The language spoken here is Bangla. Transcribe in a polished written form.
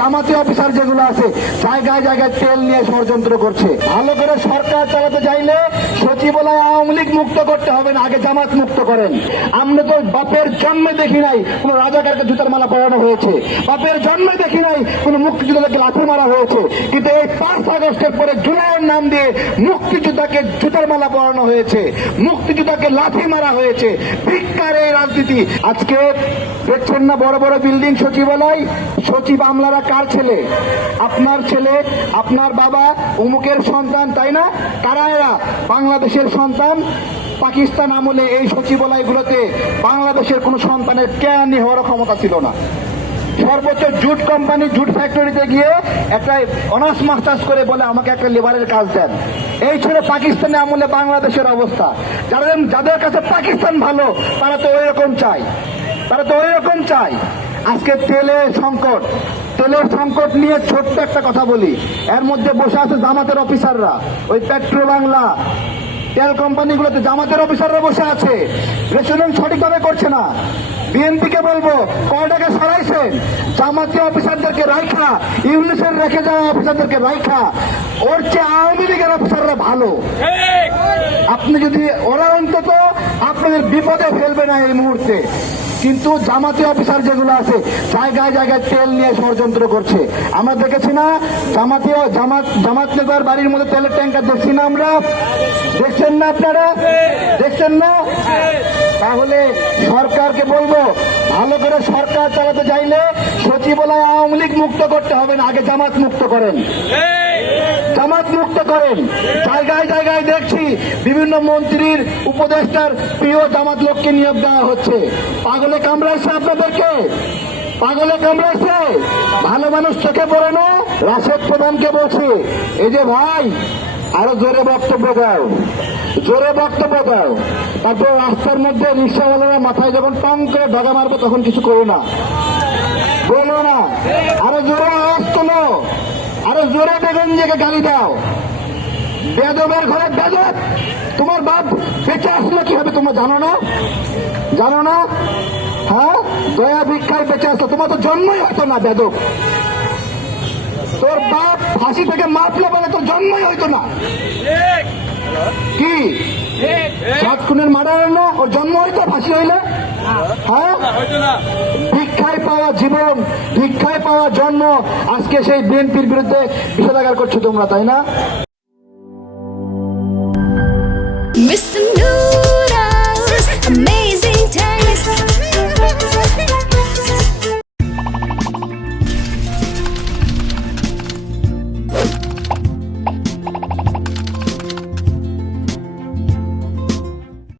জামাতি অফিসার যেগুলো আছে জায়গায় জায়গায় তেল নিয়ে ষড়যন্ত্র করছে। ভালো করে সরকার চালাতে চাইলে সচিবালয় আওয়ামী লীগ মুক্ত করতে হবে না, আগে জামাত মুক্ত করেন। আমরা তো বাপের জন্মে দেখি নাই কোন রাজাকারকে জুতার মালা পরানো হয়েছে, বাপের জন্মে দেখি নাই কোন মুক্তিযোদ্ধাকে লাথি মারা হয়েছে, কিন্তু এই 5 আগস্টের পরে জুলাইয়ের নাম দিয়ে মুক্তিযোদ্ধাকে জুতার মালা পরানো হয়েছে, মুক্তিযোদ্ধাকে লাথি মারা হয়েছে। ভিক্ষার এই রাজনীতি। আজকে দেখছেন না বড় বড় বিল্ডিং সচিবালয়, সচিব আমলারা কার ছেলে? আপনার ছেলে, আপনার বাবা, অমুকের সন্তান, তাই না? কারা এরা? বাংলাদেশের সন্তান। পাকিস্তান আমলে এই সচিবালয়গুলোতে বাংলাদেশের কোন সন্তানের কেয়ানি হওয়ার ক্ষমতা ছিল না। সর্বোচ্চ জুট কোম্পানি, জুট ফ্যাক্টরিতে গিয়ে একটা অনার্স মাস্টার্স করে বলে আমাকে একটা লেবারের কাজ দেন। এই ছিল পাকিস্তানে আমলে বাংলাদেশের অবস্থা। যাদের কাছে পাকিস্তান ভালো তারা তো ওই রকম চায়, তারা তো ওই রকম চায়। আজকে তেলের সংকট নিয়ে ছোট্ট একটা কথা বলি। এর মধ্যে বসে আছে জামাতের অফিসাররা, ওই পেট্রো বাংলা তেল কোম্পানিগুলোতে জামাতের অফিসাররা বসে আছে, রেশনিং সঠিকভাবে করছে না। বিএনপিকে বলবো, কয়টাকে সরাইছেন? জামাতি অফিসারদেরকে রাইখা, ইউনিসের রেখে যাওয়া অফিসারদেরকে রাইখা, ওর চেয়ে আওয়ামী লীগের অফিসাররা ভালো। আপনি যদি ওরা অন্তত আপনাদের বিপদে ফেলবে না এই মুহূর্তে, কিন্তু জামাতি অফিসার যেগুলো আছে জায়গায় জায়গায় তেল নিয়ে ষড়যন্ত্র করছে। আমরা দেখেছি না জামাত নেতার বাড়ির মধ্যে তেলের ট্যাঙ্কার দেখছি না আমরা? দেখছেন না আপনারা? দেখছেন না? তাহলে সরকারকে বলবো, ভালো করে সরকার চালাতে চাইলে সচিবালয় আওয়ামী লীগ মুক্ত করতে হবে না, আগে জামাত মুক্ত করেন, জামাত মুক্ত করেন। জায়গায় জায়গায় দেখছি বিভিন্ন মন্ত্রীর উপদেষ্টার প্রিয় জামাত লোককে নিয়োগ দেওয়া হচ্ছে। পাগলে কামড়াইছে আপনাদেরকে, পাগলে কামড়াইছে। ভালো মানুষ চোখে পড়ে না। রাশেদ প্রধানকে বলছি, এই যে ভাই, আরো জোরে বক্তব্য দাও, জোরে বক্তব্য দাও। তারপর রাস্তার মধ্যে রিক্সাওয়ালারা মাথায় যখন টং করে ঢগা মারবো তখন কিছু করো না, বলো না। আরো জোরে আওয়াজ তোলো, আরো জোরে বেগঞ্জিকে গালি দাও। বেদবের ঘরে বেদব, তোমার বাপ বেঁচে আসলো কি হবে তোমরা জানো না? জানো না? হ্যাঁ, দয়া ভিক্ষায় বেঁচে আসতো, তোমার তো জন্মই হতো না বেদব। তোর বাপ ফাঁসি থেকে মারলে বলে তোর জন্মই হইতো না। কি সাত খুনের মার্ডার না ওর জন্ম হইতো ফাঁসি হইলে? হ্যাঁ, ভিক্ষায় পাওয়া জীবন, ভিক্ষায় পাওয়া জন্ম, আজকে সেই বিএনপির বিরুদ্ধে বিষোদ্গার করছো তোমরা, তাই না?